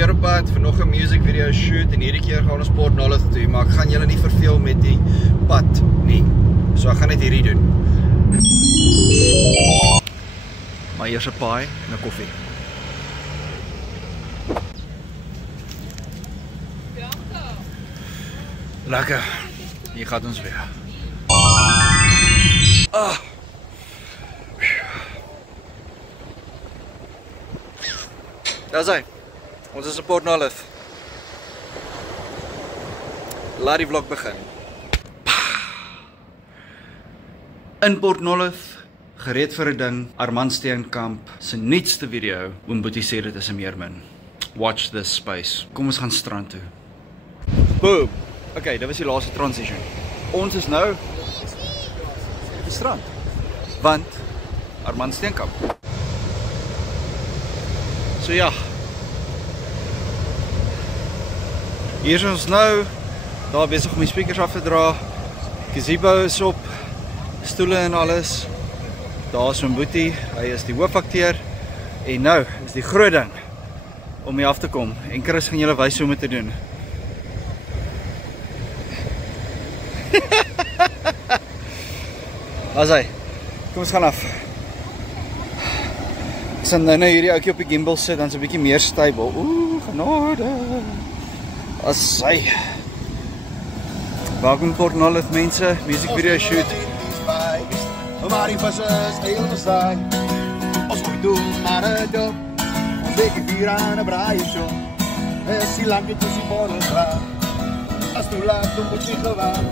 weer op pad vir nog 'n music video shoot en hierdie keer gaan ons Port Nolloth toe, maar ek gaan julle nie verveel met die pad nie. So ek gaan net hierdie doen. Maar eers 'n paai en 'n koffie. Lekker. Hier gaat ons weer. Ah. Daar is hy. Ons is in Port Nolloth. Laat die vlog begin. In Port Nolloth, gereed vir 'n ding, Armand Steenkamp se nuutste video, Oom Boetie sê dit is 'n meermin. Watch this space. Kom ons gaan strand toe. Boom. Okay, dit was die laaste transition. Ons is nou op die strand. Want Armand Steenkamp. So ja. Hier is ons nou, daar besig om die speakers af te dra. Gazebo is op, stoele en alles. Daar is Oom Boetie, hy is die hoofakteur. En nou is die groot ding om hier af te kom. En Chris gaan julle wys hoe om dit te doen. Daar is hy. Kom ons gaan af. Ek sal nou hierdie ouetjie op die gimbal sit, dan is 'n bietjie meer stable. Oeh, genade. As hy. Welkom Port Nolloth mense, music video shoot. Maar die visse is helemaal saai. Ons moet doen naar de dop. Ons weken vier aan een braaie show. Is die lang het die bordel graag. Als het laat, dan moet je gewoon.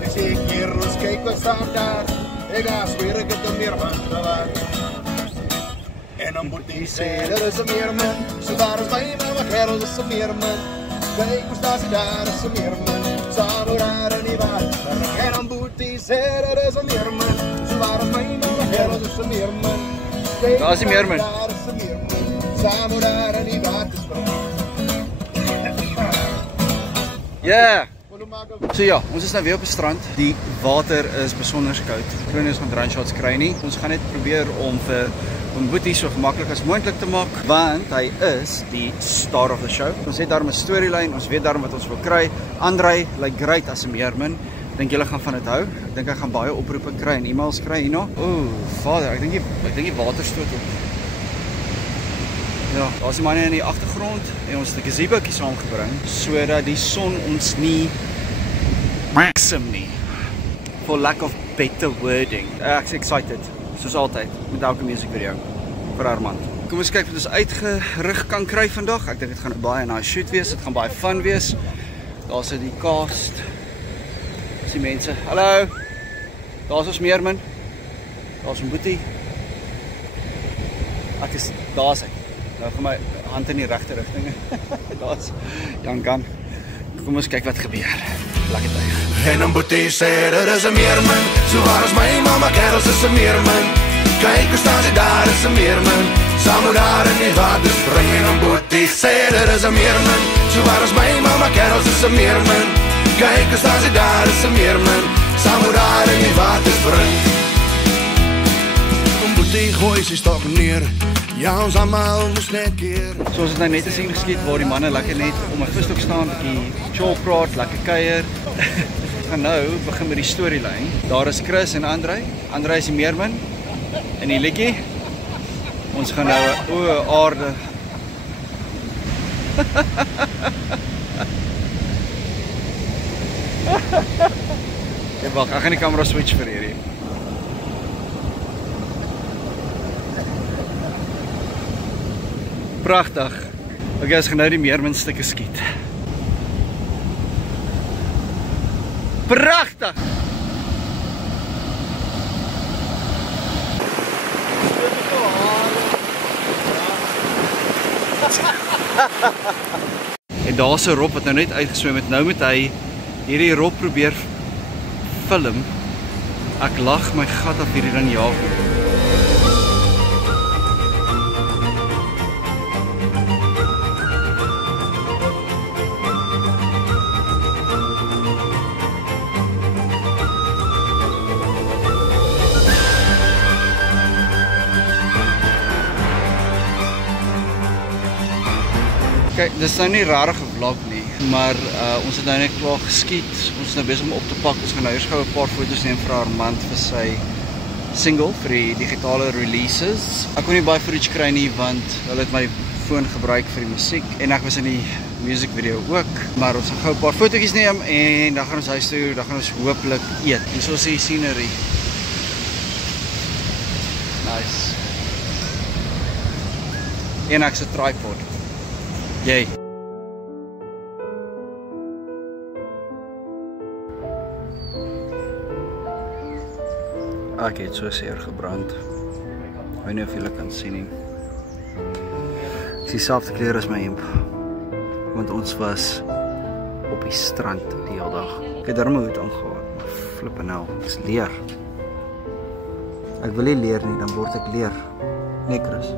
Ik zeg hier, ons kijk wat staat daar. Ik ga zweer, ik heb er meer van gewoon. En dan moet die zeggen, er is een meerman. Zo daar is mij, maar wat kerel is een meerman. Kijk hoe staat ze daar, is een meerman. Samen daar en die waar. En dan moet die zeggen, er is een meerman. Daar is my is 'n meermin. Daar is die meermin. Daar is 'n meermin. Saam daar in die water spring. Ja. So ja, ons is nou weer op die strand. Die water is besonder koud. Ek weet nie ons gaan drone shots kry nie. Ons gaan net probeer om vir Oom Boetie so gemaklik as moontlik te maak, want hy is die star of the show. Ons het daar 'n storyline, ons weet daarom wat ons wil kry. Andrei lyk great as 'n meermin. Dink julle gaan van dit hou? Ek dink ek gaan baie oproepe kry en e-mails kry hierna. Ooh, vader, ek dink die water stoot op. Ja, daar's die manne in die agtergrond en ons het 'n gazebootjie saamgebring sodat die son ons nie maxim nie. For lack of better wording. Ek's excited, soos altyd met elke music video vir Armand. Kom ons kyk wat ons uitgerig kan kry vandag. Ek dink dit gaan baie nice shoot wees. Dit gaan baie fun wees. Daar's die cast. Die mense. Hallo. Daar's ons meermin. Daar's Oom Boetie. Daar's ek. Nou gaan my hand in die regte rigting. Daar's Jan Kan. Kom ons kyk wat gebeur. Lekker tyd. En Oom Boetie sê er is 'n meermin. So waar is my mamma kerels is 'n meermin. Kyk hoe staan sy daar is 'n meermin. Saam daar in die water spring en Oom Boetie sê er is 'n meermin. So waar is my mamma kerels is 'n meermin. Kijk, hoe staan ze daar, is een meermin. Samen daar in die water spring. Oom Boetie gooi sy stok neer. Ja, ons allemaal moes net keer. So ons het nou net 'n scene geskiet waar die manne lekker net om 'n visstok staan, 'n bietjie chill praat, lekker kuier. Gaan nou begin met die storyline. Daar is Chris en Andrei. Andrei is die meermin in die liedjie. Ons gaan nou aarde. Ja, wag, ek gaan die kamera switch vir hierdie. Pragtig. Okay, ons gaan nou die meermin stukke skiet. Pragtig. En daar's 'n Rob wat nou net uitgeswem het. Nou moet hy hierdie Rob probeer film. Ek lag my gat af hierdie ding jaag. Kijk, dit is nou nie rarig 'n vlog nie, maar ons het nou net klaar geskiet. Ons is nou besig om op te pak. Ons gaan nou eers gou 'n paar foto's neem vir Armand vir sy single vir die digitale releases. Ek kon nie baie footage kry nie want hulle het my foon gebruik vir die musiek en ek was in die music video ook. Maar ons gaan gou 'n paar fotootjies neem en dan gaan ons huis toe, dan gaan ons hopelik eet. Hier is die scenery. Nice. En ek's 'n tripod. Yay. Ek het so seer gebrand. Ek weet nie of julle kan sien nie. Ek is dieselfde kleur as my hemp. Want ons was op die strand die hele dag. Ek het darm 'n hoed aangehad, maar flippe nou, ek's leer. Ek wil nie leer nie, dan word ek leer. Nee, Chris.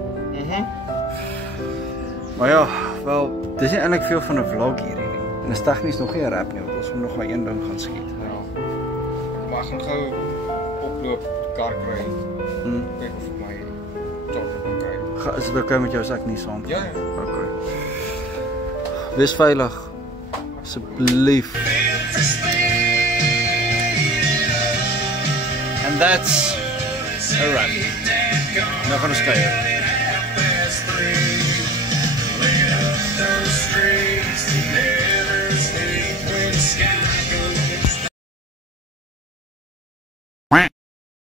Maar ja, wel, dis nie eintlik veel van 'n vlog hierdie nie. En is tegnies nog nie 'n rap nie, want ons moet nog maar een ding gaan skiet. Ja. Maar ek gaan gou oploop, kar kry. Kyk of ek my chocolate kan kry. Is dit oké met jou as ek nie saam? Ja. Okay. Wees veilig. Asseblief. And that's a wrap. Nou gaan ons kuier.